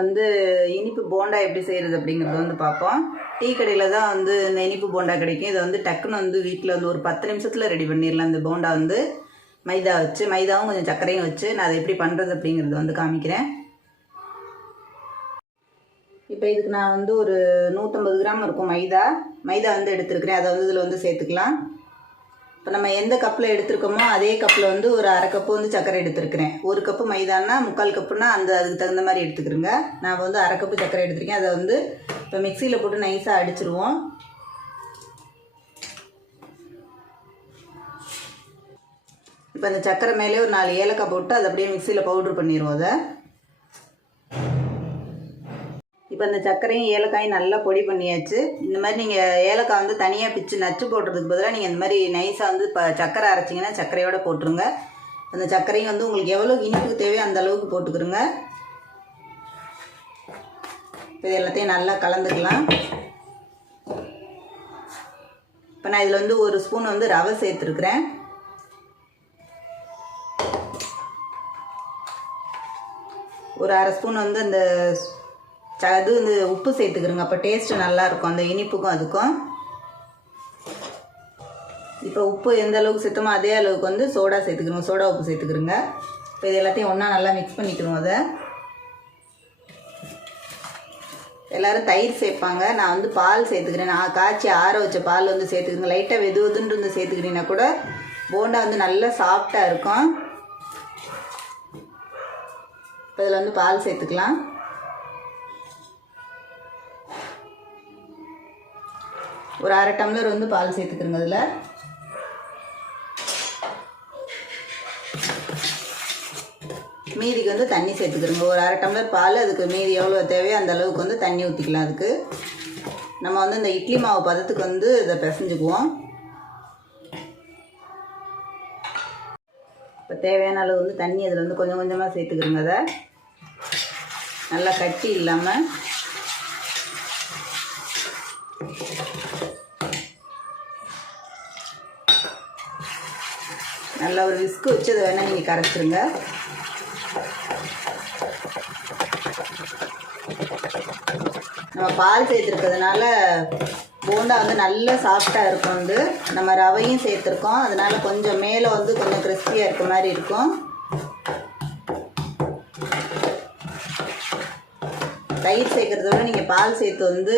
வந்து இனிப்பு போண்டா எப்படி செய்கிறது அப்படிங்கிறத வந்து பார்ப்போம் டீ கடையில் தான் வந்து இந்த இனிப்பு போண்டா கிடைக்கும் இதை வந்து டக்குன்னு வந்து வீட்டில் வந்து ஒரு பத்து நிமிஷத்தில் ரெடி பண்ணிடலாம் இந்த போண்டா வந்து மைதா வச்சு மைதாவும் கொஞ்சம் சர்க்கரையும் வச்சு நான் அதை எப்படி பண்ணுறது அப்படிங்கிறத வந்து காமிக்கிறேன் இப்போ இதுக்கு நான் வந்து ஒரு நூற்றம்பது கிராம் இருக்கும் மைதா மைதா வந்து எடுத்துருக்கிறேன் அதை வந்து இதில் வந்து சேர்த்துக்கலாம் இப்போ நம்ம எந்த கப்பில் எடுத்திருக்கோமோ அதே கப்பில் வந்து ஒரு அரை கப்பு வந்து சர்க்கரை எடுத்திருக்கிறேன் ஒரு கப்பு மைதானா முக்கால் கப்புனா அந்த அதுக்கு தகுந்த மாதிரி எடுத்துக்கிறேங்க நான் வந்து அரை கப்பு சர்க்கரை எடுத்திருக்கேன் அதை வந்து இப்போ மிக்சியில் போட்டு நைஸாக அடிச்சிருவோம் இப்போ அந்த சர்க்கரை மேலே ஒரு நாலு ஏலக்காய் போட்டு அதை அப்படியே மிக்சியில் பவுட்ரு பண்ணிடுவோம் அதை இப்போ இந்த சர்க்கரையும் ஏலக்காயும் நல்லா பொடி பண்ணியாச்சு இந்த மாதிரி நீங்கள் ஏலக்காய் வந்து தனியாக பிச்சு நச்சு போடுறதுக்கு பதிலாக நீங்கள் இந்த மாதிரி நைஸாக வந்து இப்போ சர்க்கரை அரைச்சிங்கன்னா சர்க்கரையோடு போட்டுருங்க அந்த சர்க்கரையும் வந்து உங்களுக்கு எவ்வளோ இனிப்பு தேவையோ அந்த அளவுக்கு போட்டுக்கிறோங்க இப்போ எல்லாத்தையும் நல்லா கலந்துக்கலாம் இப்போ நான் இதில் வந்து ஒரு ஸ்பூன் வந்து ரவை சேர்த்துருக்குறேன் ஒரு அரை ஸ்பூன் வந்து அந்த அது இந்த உப்பு சேர்த்துக்கிறோங்க அப்போ டேஸ்ட்டு நல்லாயிருக்கும் அந்த இனிப்புக்கும் அதுக்கும் இப்போ உப்பு எந்த அளவுக்கு சுத்தமோ அதே அளவுக்கு வந்து சோடா சேர்த்துக்கிறோம் சோடா உப்பு சேர்த்துக்கிறோங்க இப்போ இது எல்லாத்தையும் ஒன்றா நல்லா மிக்ஸ் பண்ணிக்கிறோம் அதை எல்லோரும் தயிர் சேர்ப்பாங்க நான் வந்து பால் சேர்த்துக்கிறேன் நான் காய்ச்சி ஆற வச்ச பால் வந்து சேர்த்துக்கிறேங்க லைட்டாக வெது வெதுன்னு வந்து சேர்த்துக்கிட்டீங்கன்னா கூட போண்டா வந்து நல்லா சாஃப்டாக இருக்கும் இப்போ இதில் வந்து பால் சேர்த்துக்கலாம் ஒரு அரை டம்ளர் வந்து பால் சேர்த்துக்கிறோங்க அதில் மீதிக்கு வந்து தண்ணி சேர்த்துக்கிறோங்க ஒரு அரை டம்ளர் பால் அதுக்கு மீதி எவ்வளோ தேவையோ அந்த அளவுக்கு வந்து தண்ணி ஊற்றிக்கலாம் அதுக்கு நம்ம வந்து இந்த இட்லி மாவு பதத்துக்கு வந்து இதை பிசைஞ்சுக்குவோம் இப்போ தேவையான அளவு வந்து தண்ணி அதில் வந்து கொஞ்சம் கொஞ்சமாக சேர்த்துக்கிறோங்க அதை நல்லா கட்டி இல்லாமல் நல்லா ஒரு விஸ்கு வச்சு அதை வேணால் நீங்கள் கரைச்சிருங்க நம்ம பால் சேர்த்துருக்கிறதுனால போண்டா வந்து நல்லா சாஃப்டாக இருக்கும் வந்து நம்ம ரவையும் சேர்த்துருக்கோம் அதனால் கொஞ்சம் மேலே வந்து கொஞ்சம் கிறிஸ்பியாக இருக்க மாதிரி இருக்கும் தயிர் சேர்க்குறத விட நீங்கள் பால் சேர்த்து வந்து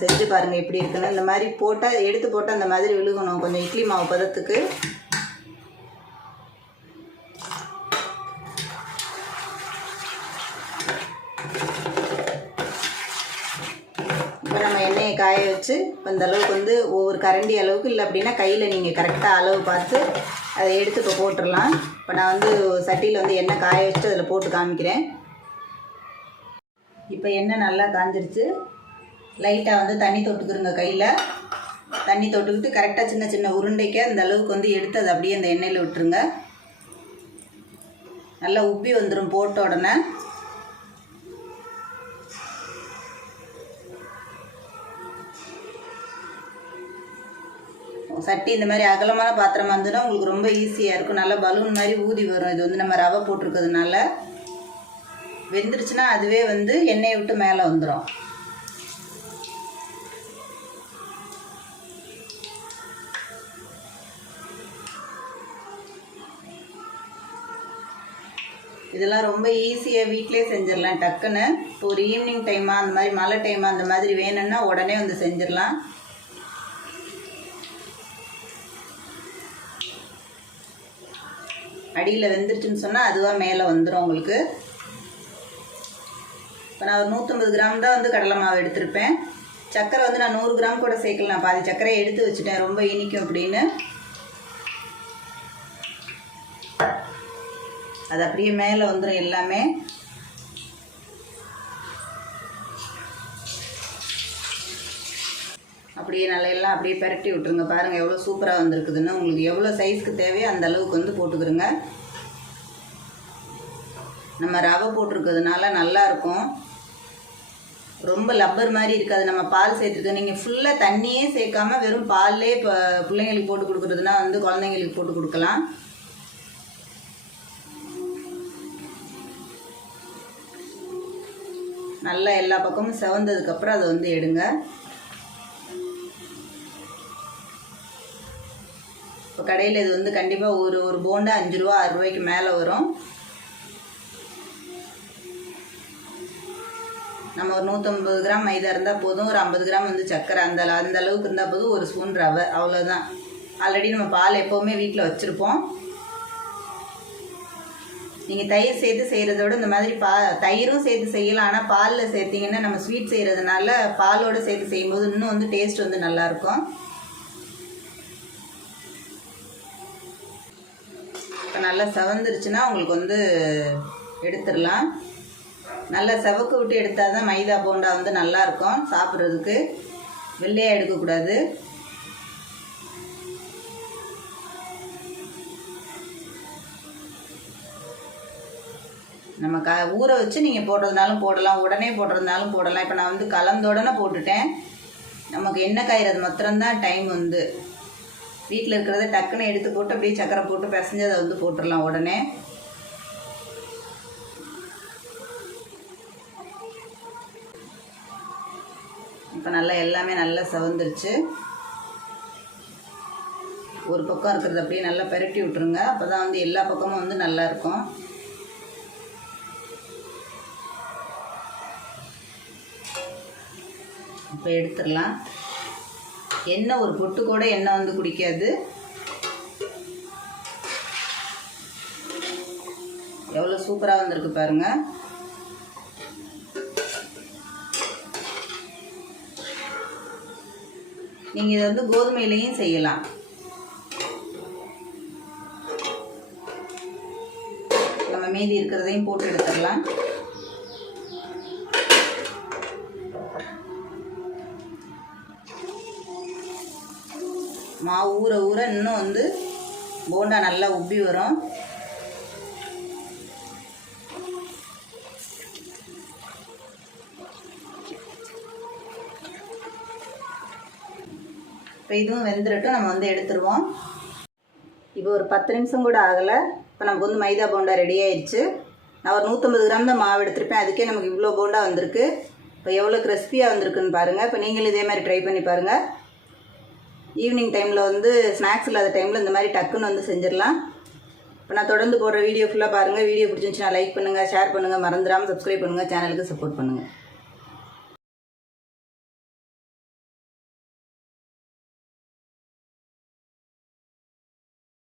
செஞ்சு பாருங்கள் எப்படி இருக்குன்னு இந்த மாதிரி போட்டால் எடுத்து போட்டால் அந்த மாதிரி விழுகணும் கொஞ்சம் இட்லி மாவு பதத்துக்கு இப்போ நம்ம எண்ணெயை காய வச்சு இப்போ இந்த அளவுக்கு வந்து ஒவ்வொரு கரண்டி அளவுக்கு இல்லை அப்படின்னா கையில் நீங்கள் கரெக்டாக அளவு பார்த்து அதை எடுத்து இப்போ போட்டுடலாம் இப்போ நான் வந்து சட்டியில் வந்து எண்ணெய் காய வச்சுட்டு அதில் போட்டு காமிக்கிறேன் இப்போ எண்ணெய் நல்லா காஞ்சிருச்சு லைட்டாக வந்து தண்ணி தொட்டுக்கிறோங்க கையில் தண்ணி தொட்டுக்கிட்டு கரெக்டாக சின்ன சின்ன உருண்டைக்கே அந்த அளவுக்கு வந்து எடுத்து அதை அப்படியே அந்த எண்ணெயில் விட்டுருங்க நல்லா உப்பி வந்துடும் போட்ட உடனே சட்டி இந்த மாதிரி அகலமான பாத்திரமாக இருந்ததுன்னா உங்களுக்கு ரொம்ப ஈஸியாக இருக்கும் நல்லா பலூன் மாதிரி ஊதி வரும் இது வந்து நம்ம ரவை போட்டிருக்கிறதுனால வெந்துருச்சுன்னா அதுவே வந்து எண்ணெயை விட்டு மேலே வந்துடும் இதெல்லாம் ரொம்ப ஈஸியாக வீட்டிலே செஞ்சிடலாம் டக்குன்னு இப்போ ஒரு ஈவினிங் டைமாக அந்த மாதிரி மழை டைமாக அந்த மாதிரி வேணும்னா உடனே வந்து செஞ்சிடலாம் அடியில் வெந்துருச்சுன்னு சொன்னால் அதுவாக மேலே வந்துடும் உங்களுக்கு நான் ஒரு நூற்றம்பது கிராம் தான் வந்து கடலை மாவு எடுத்திருப்பேன் சர்க்கரை வந்து நான் நூறு கிராம் கூட நான் பாதி சர்க்கரையை எடுத்து வச்சுட்டேன் ரொம்ப இனிக்கும் அப்படின்னு அது அப்படியே மேலே வந்துடும் எல்லாமே அப்படியே நல்லா எல்லாம் அப்படியே பரட்டி விட்டுருங்க பாருங்கள் எவ்வளோ சூப்பராக வந்திருக்குதுன்னு உங்களுக்கு எவ்வளோ சைஸ்க்கு தேவையோ அந்த அளவுக்கு வந்து போட்டுக்கிறோங்க நம்ம ரவை போட்டிருக்கிறதுனால நல்லாயிருக்கும் ரொம்ப லப்பர் மாதிரி இருக்காது நம்ம பால் சேர்த்துருக்கு நீங்கள் ஃபுல்லாக தண்ணியே சேர்க்காம வெறும் பால்லே இப்போ பிள்ளைங்களுக்கு போட்டு கொடுக்குறதுனா வந்து குழந்தைங்களுக்கு போட்டு கொடுக்கலாம் நல்லா எல்லா பக்கமும் செவந்ததுக்கப்புறம் அதை வந்து எடுங்க இப்போ கடையில் இது வந்து கண்டிப்பாக ஒரு ஒரு போண்டா அஞ்சு ரூபா ஆறு ரூபாய்க்கு மேலே வரும் நம்ம ஒரு நூற்றம்பது கிராம் மைதா இருந்தால் போதும் ஒரு ஐம்பது கிராம் வந்து சர்க்கரை அந்த அந்த அளவுக்கு இருந்தால் போதும் ஒரு ஸ்பூன் ரவை அவ்வளோதான் ஆல்ரெடி நம்ம பால் எப்போவுமே வீட்டில் வச்சுருப்போம் நீங்கள் தயிர் சேர்த்து செய்கிறத விட இந்த மாதிரி பா தயிரும் சேர்த்து செய்யலாம் ஆனால் பாலில் சேர்த்திங்கன்னா நம்ம ஸ்வீட் செய்கிறதுனால பாலோடு சேர்த்து செய்யும்போது இன்னும் வந்து டேஸ்ட் வந்து நல்லாயிருக்கும் இப்போ நல்லா செவந்துருச்சுன்னா உங்களுக்கு வந்து எடுத்துடலாம் நல்லா செவக்கு விட்டு எடுத்தால் தான் மைதா போண்டா வந்து நல்லாயிருக்கும் சாப்பிட்றதுக்கு வெள்ளையாக எடுக்கக்கூடாது நம்ம க ஊற வச்சு நீங்கள் போடுறதுனாலும் போடலாம் உடனே போடுறதுனாலும் போடலாம் இப்போ நான் வந்து கலந்தோடனே போட்டுட்டேன் நமக்கு என்ன காய்கிறது மாத்திரம்தான் டைம் வந்து வீட்டில் இருக்கிறத டக்குன்னு எடுத்து போட்டு அப்படியே சக்கரை போட்டு பிசைஞ்சதை வந்து போட்டுடலாம் உடனே நல்லா எல்லாமே நல்லா செவந்துருச்சு ஒரு பக்கம் இருக்கிறது அப்படியே நல்லா பெரட்டி விட்ருங்க அப்போ தான் வந்து எல்லா பக்கமும் வந்து நல்லாயிருக்கும் இப்போ எடுத்துடலாம் எண்ணெய் ஒரு பொட்டு கூட எண்ணெய் வந்து குடிக்காது எவ்வளோ சூப்பராக வந்திருக்கு பாருங்கள் நீங்கள் இதை வந்து கோதுமையிலையும் செய்யலாம் நம்ம மீதி இருக்கிறதையும் போட்டு எடுத்துடலாம் மாவு ஊற ஊற இன்னும் வந்து போண்டா நல்லா உப்பி வரும் இப்போ இதுவும் வெந்துடட்டும் நம்ம வந்து எடுத்துருவோம் இப்போ ஒரு பத்து நிமிஷம் கூட ஆகலை இப்போ நமக்கு வந்து மைதா போண்டா ரெடி ஆயிடுச்சு நான் ஒரு நூற்றம்பது கிராம் தான் மாவு எடுத்திருப்பேன் அதுக்கே நமக்கு இவ்வளோ போண்டா வந்திருக்கு இப்போ எவ்வளோ கிறிஸ்பியாக வந்திருக்குன்னு பாருங்கள் இப்போ நீங்களும் இதே மாதிரி ட்ரை பண்ணி பாருங்கள் ஈவினிங் டைமில் வந்து ஸ்நாக்ஸ் இல்லாத டைமில் இந்த மாதிரி டக்குன்னு வந்து செஞ்சிடலாம் இப்போ நான் தொடர்ந்து போடுற வீடியோ ஃபுல்லாக பாருங்கள் வீடியோ பிடிச்சிருந்துச்சுன்னா லைக் பண்ணுங்கள் ஷேர் பண்ணுங்கள் மறந்துடாமல் சப்ஸ்கிரைப் பண்ணுங்கள் சேனலுக்கு சப்போர்ட் பண்ணுங்கள்